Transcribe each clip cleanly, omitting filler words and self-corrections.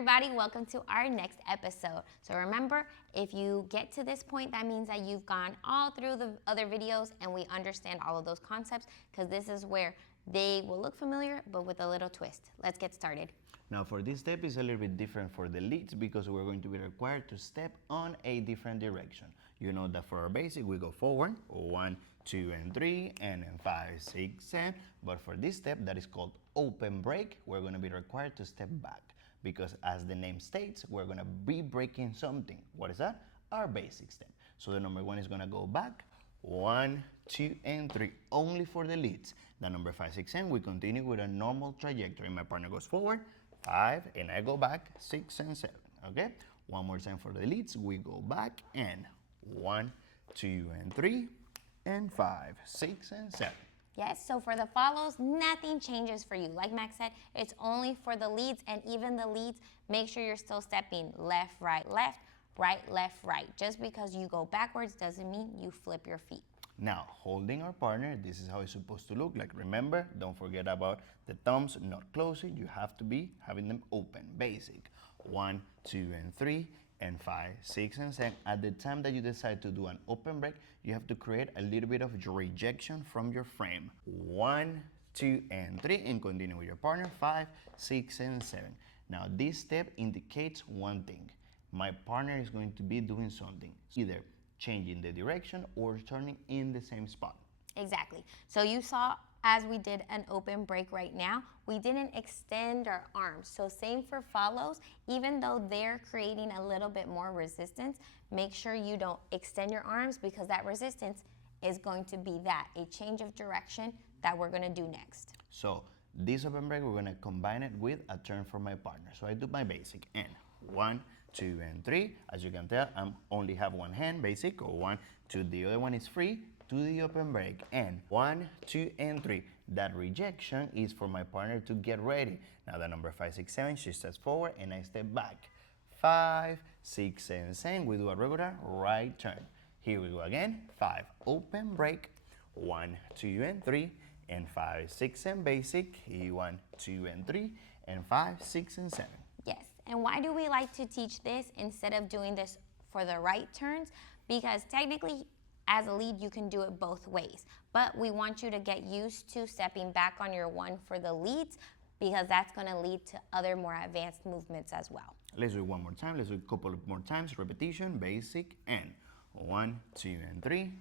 everybody, welcome to our next episode. So remember, if you get to this point, that means that you've gone all through the other videos and we understand all of those concepts, because this is where they will look familiar, but with a little twist. Let's get started. Now for this step is a little bit different for the leads because we're going to be required to step on a different direction. You know that for our basic we go forward, 1, 2, and 3, and then 5, 6, 7. But for this step that is called open break, we're going to be required to step back because as the name states, we're going to be breaking something. What is that? Our basic step. So the number 1 is going to go back, 1, 2, and 3, only for the leads. The number 5, 6, and we continue with a normal trajectory. My partner goes forward, 5, and I go back, 6 and 7, okay? One more time for the leads, we go back, and 1, 2, and 3, and 5, 6, and 7. Yes, so for the follows, nothing changes for you. Like Max said, it's only for the leads, and even the leads, make sure you're still stepping left, right, left, right. Just because you go backwards doesn't mean you flip your feet. Now, holding our partner, this is how it's supposed to look like. Remember, don't forget about the thumbs not closing. You have to be having them open. Basic. 1, 2, and 3, and 5, 6, and 7. At the time that you decide to do an open break, you have to create a little bit of rejection from your frame. 1, 2, and 3, and continue with your partner. 5, 6, and 7. Now, this step indicates one thing. My partner is going to be doing something, either changing the direction or turning in the same spot. Exactly. So you saw as we did an open break right now, we didn't extend our arms. So same for follows, even though they're creating a little bit more resistance, make sure you don't extend your arms because that resistance is going to be a change of direction that we're gonna do next. So this open break, we're gonna combine it with a turn for my partner. So I do my basic and 1, 2, and 3. As you can tell, I only have one hand, basic, or 1, 2, the other one is free, to the open break, and 1, 2, and 3. That rejection is for my partner to get ready. Now the number 5, 6, 7, she steps forward and I step back. 5, 6, and 7, we do a regular right turn. Here we go again, 5, open break, 1, 2, and 3, and 5, 6, and basic, 1, 2, and 3, and 5, 6, and 7. Yes, and why do we like to teach this instead of doing this for the right turns? Because technically, as a lead, you can do it both ways. But we want you to get used to stepping back on your 1 for the leads because that's gonna lead to other more advanced movements as well. Let's do it one more time. Let's do it a couple of more times. Repetition, basic, and 1, 2, and 3,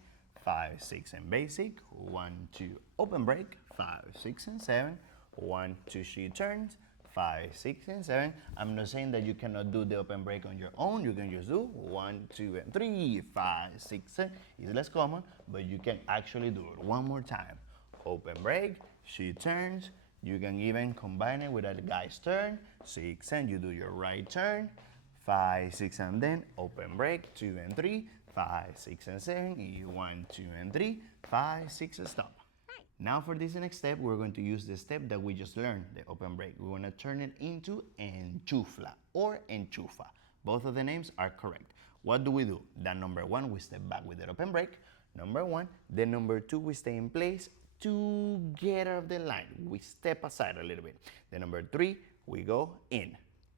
5, 6, and basic, 1, 2, open break, 5, 6, and 7, 1, 2, she turns, 5, 6, and 7. I'm not saying that you cannot do the open break on your own. You can just do 1, 2, and 3, 5, 6, 7. It's less common, but you can actually do it one more time. Open break, she turns. You can even combine it with a guy's turn. 6, and you do your right turn. 5, 6, and then open break, 2 and 3, 5, 6, and 7. 1, 2, and 3, 5, 6, and stop. Now for this next step, we're going to use the step that we just learned, the open break. We want to turn it into Enchufla or Enchufa. Both of the names are correct. What do we do? The number 1, we step back with the open break. Number 1. The number 2, we stay in place to get out of the line. We step aside a little bit. The number 3, we go in.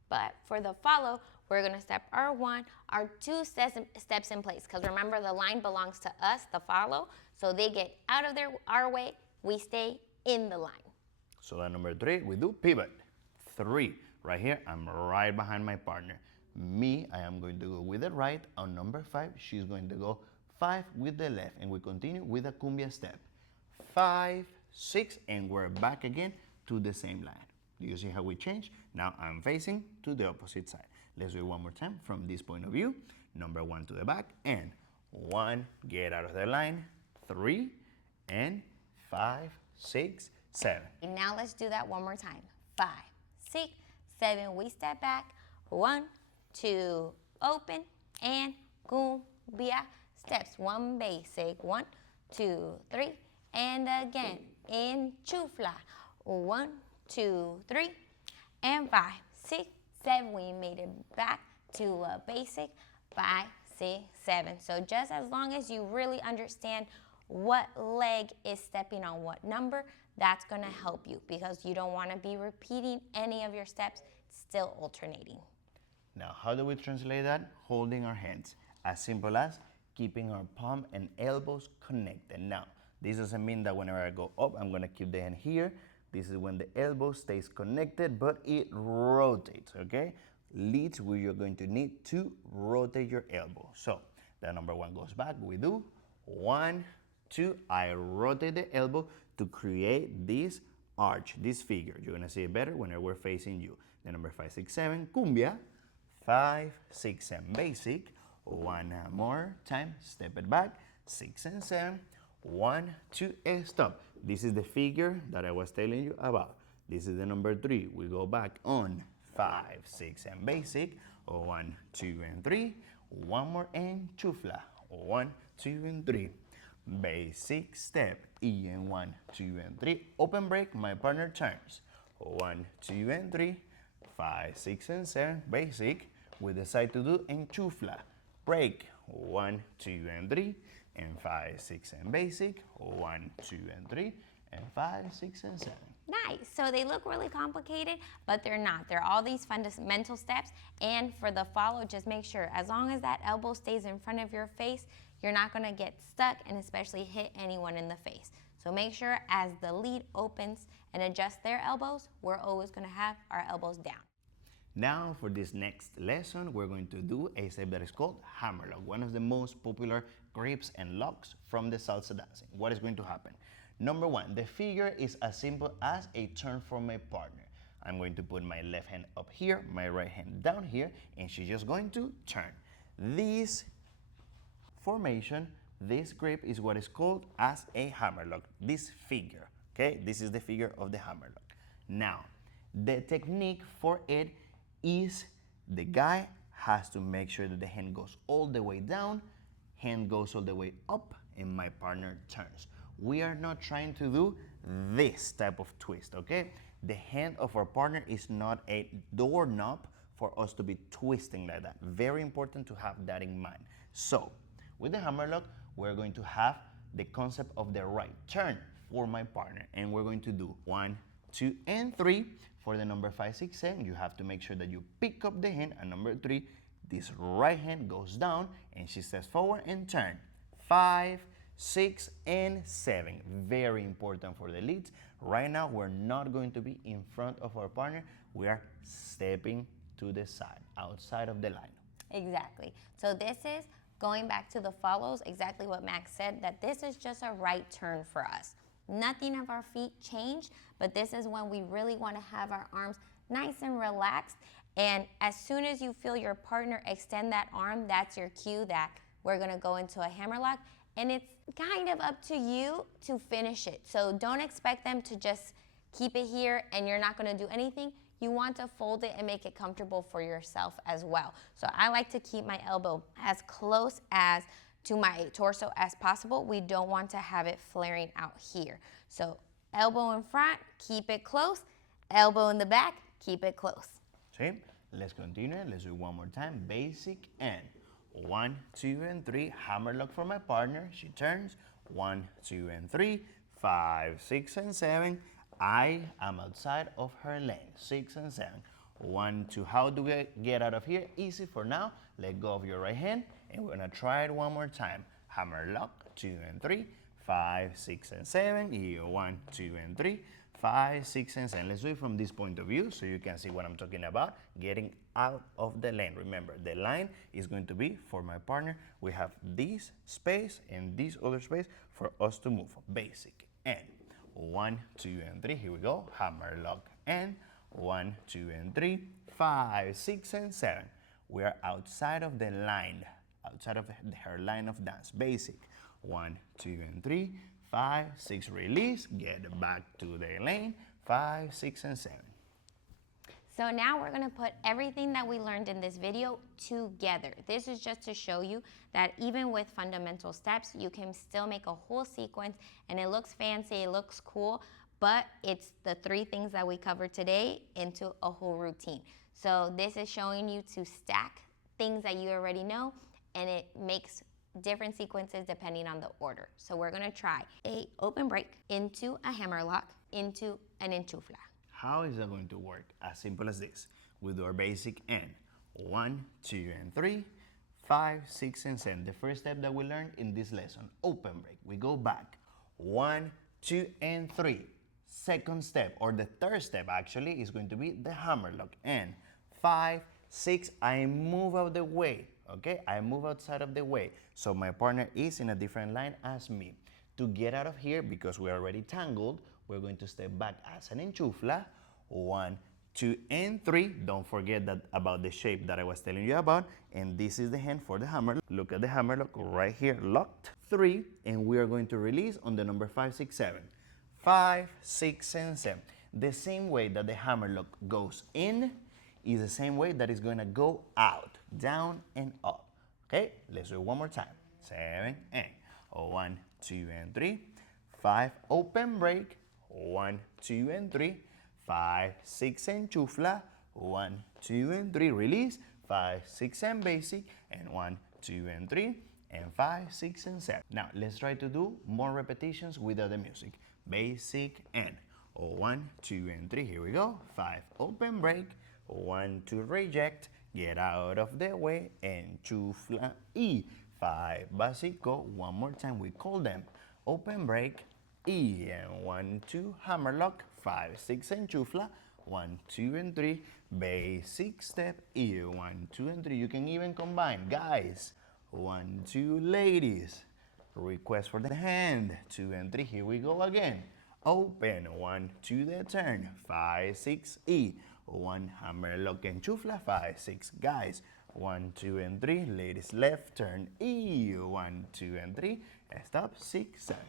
But for the follow, we're gonna step our 1, our 2 steps in place. Because remember, the line belongs to us, the follow. So they get out of our way. We stay in the line. So that number 3, we do pivot. 3, right here, I'm right behind my partner. Me, I am going to go with the right. On number 5, she's going to go 5 with the left. And we continue with a cumbia step. 5, 6, and we're back again to the same line. Do you see how we change? Now I'm facing to the opposite side. Let's do it one more time from this point of view. Number 1 to the back, and 1, get out of the line. 3, and 5, 6, 7. And now let's do that one more time. 5, 6, 7, we step back. 1, 2, open, and cumbia steps. 1 basic, 1, 2, 3, and again, Enchufla. 1, 2, 3, and 5, 6, 7. We made it back to a basic. 5, 6, 7. So just as long as you really understand what leg is stepping on what number, that's gonna help you because you don't wanna be repeating any of your steps. still alternating. Now, how do we translate that? Holding our hands. As simple as keeping our palm and elbows connected. Now, this doesn't mean that whenever I go up, I'm gonna keep the hand here. This is when the elbow stays connected, but it rotates, okay? Leads where you're going to need to rotate your elbow. So, the number one goes back. We do 1, 2. I rotate the elbow to create this arch, this figure. You're gonna see it better whenever we're facing you. The number 5, 6, 7, cumbia. 5, 6, and basic. One more time, step it back. 6 and 7. 1, 2, and stop. This is the figure that I was telling you about. This is the number 3. We go back on 5, 6, and basic. 1, 2, and 3. One more enchufla. 1, 2, and 3. Basic step. E and 1, 2, and 3. Open break. My partner turns. 1, 2, and 3. 5, 6, and 7. Basic. We decide to do enchufla. Break. 1, 2, and 3. And 5, 6, and basic. 1, 2, and 3. And 5, 6, and 7. Nice. So they look really complicated, but they're not. They're all these fundamental steps. And for the follow, just make sure, as long as that elbow stays in front of your face, you're not going to get stuck and especially hit anyone in the face. So make sure as the lead opens and adjusts their elbows, we're always going to have our elbows down. Now for this next lesson, we're going to do a step that is called hammer lock, one of the most popular grips and locks from the salsa dancing. What is going to happen? Number 1, the figure is as simple as a turn for my partner. I'm going to put my left hand up here, my right hand down here, and she's just going to turn. This formation, this grip is what is called as a hammer lock, this figure, okay? This is the figure of the hammer lock. Now, the technique for it is the guy has to make sure that the hand goes all the way down, hand goes all the way up, and my partner turns. We are not trying to do this type of twist, okay? The hand of our partner is not a doorknob for us to be twisting like that. Very important to have that in mind. So, with the hammer lock, we're going to have the concept of the right turn for my partner, and we're going to do 1, 2, and 3. For the number 5, 6, 7, you have to make sure that you pick up the hand, and number 3, this right hand goes down, and she steps forward and turn. 5, 6, and 7. Very important for the leads. Right now, we're not going to be in front of our partner. We are stepping to the side, outside of the line. Exactly. So this is going back to the follows, exactly what Max said, that this is just a right turn for us. Nothing of our feet changed, but this is when we really want to have our arms nice and relaxed. And as soon as you feel your partner extend that arm, that's your cue that we're going to go into a hammer lock. And it's kind of up to you to finish it. So don't expect them to just keep it here and you're not going to do anything. You want to fold it and make it comfortable for yourself as well. So I like to keep my elbow as close as to my torso as possible. We don't want to have it flaring out here. So elbow in front, keep it close. Elbow in the back, keep it close. See? Let's continue. Let's do one more time. Basic and 1, 2, and 3. Hammer lock for my partner. She turns. 1, 2, and 3. 5, 6, and 7. I am outside of her lane. 6 and 7. 1, 2. How do we get out of here? Easy for now. Let go of your right hand. And we're gonna try it one more time. Hammer lock, 2 and 3, 5, 6, and 7. 1, 2, and 3, 5, 6, and 7. Let's do it from this point of view so you can see what I'm talking about. Getting out of the lane. Remember, the line is going to be for my partner. We have this space and this other space for us to move. Basic and 1, 2, and 3. Here we go. Hammer lock and 1, 2, and 3, 5, 6, and 7. We are outside of the line. Outside of her line of dance. Basic. 1, 2, and 3, 5, 6. Release. Get back to the lane. 5, 6, and 7. So now we're going to put everything that we learned in this video together. This is just to show you that even with fundamental steps, you can still make a whole sequence and it looks fancy, it looks cool, but it's the 3 things that we covered today into a whole routine. So this is showing you to stack things that you already know, and it makes different sequences depending on the order. So we're gonna try a open break into a hammer lock into an enchufla. How is that going to work? As simple as this. we do our basic and 1, 2, and 3, 5, 6, and 7. The first step that we learned in this lesson, open break. We go back 1, 2, and 3. Second step, or the third step actually, is going to be the hammer lock. And 5, 6, I move out the way. Okay, I move outside of the way. So my partner is in a different line as me. To get out of here, because we're already tangled, we're going to step back as an enchufla. 1, 2, and 3. Don't forget that about the shape that I was telling you about. And this is the hand for the hammer. Look at the hammer lock right here, locked. 3, and we are going to release on the number 5, 6, 7. 5, 6, and 7. The same way that the hammer lock goes in is the same way that it's going to go out, down and up. Okay, let's do it one more time. 7 and 1, 2, and 3. 5, open break. 1, 2, and 3. 5, 6, and enchufla. 1, 2, and 3. Release. 5, 6, and basic. And 1, 2, and 3. And 5, 6, and 7. Now, let's try to do more repetitions without the music. Basic and 1, 2, and 3. Here we go. 5, open break. 1, 2, reject. Get out of the way. Enchufla E. 5, básico. One more time. We call them open break E. And 1, 2, hammer lock. 5, 6, enchufla. 1, 2, and 3. Basic step E. 1, 2, and 3. You can even combine. Guys. 1, 2, ladies. Request for the hand. 2 and 3. Here we go again. Open. 1, 2, the turn. 5, 6, E. 1, hammer lock enchufla. 5, 6, guys. 1, 2, and 3. Ladies left turn E. 1, 2, and 3. Stop. 6, 7.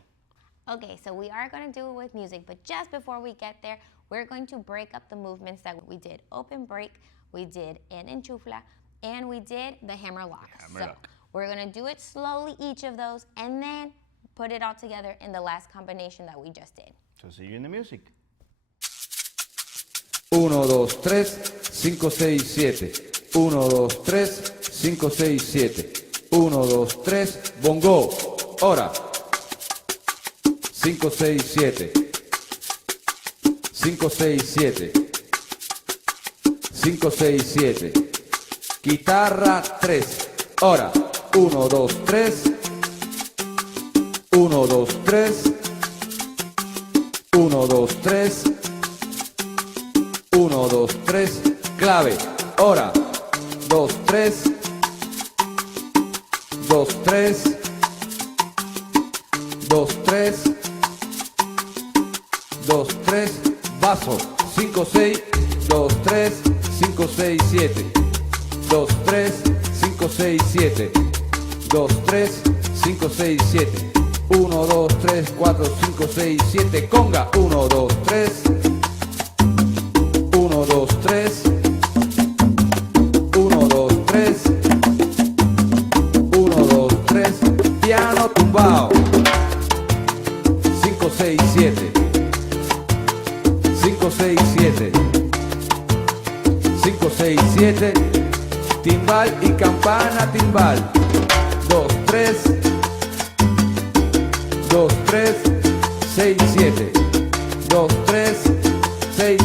Okay, so we are going to do it with music, but just before we get there, we're going to break up the movements that we did. Open break, we did an enchufla, and we did the hammer lock. We're going to do it slowly, each of those, and then put it all together in the last combination that we just did. So see you in the music. 1, 2, 3, 5, 6, 7. 1, 2, 3, 5, 6, 7. 1, 2, 3, bongo. Ora. 5, 6, 7. 5, 6, 7. 5, 6, 7. Chitarra 3. Ora. 1, 2, 3. 1, 2, 3. 1, 2, 3. 1, 2, 3, clave, ora, 2, 3, 2, 3, 2, 3, 2, 3, vaso, 5, 6, 2, 3, 5, 6, 7, 2, 3, 5, 6, 7, 2, 3, 5, 6, 7, 1, 2, 3, 4, 5, 6, 7, conga, 1, 2, 3, 1, 2, 3, 1, 2, 3, 1, 2, 3, piano tumbao, 5, 6, 7, 5, 6, 7, 5, 6, 7, timbal y campana timbal, 2, 3, 2, 3, 6, 7, 2, 3, 6,